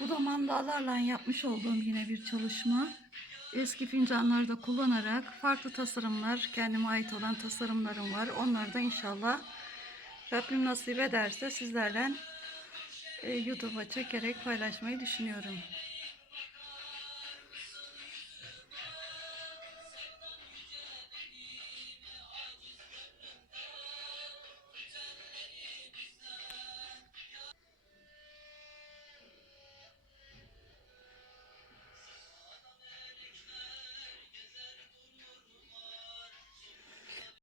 Bu da mandallarla yapmış olduğum yine bir çalışma. Eski fincanları da kullanarak farklı tasarımlar, kendime ait olan tasarımlarım var. Onları da inşallah Rabbim nasip ederse sizlerle e, YouTube'a çekerek paylaşmayı düşünüyorum.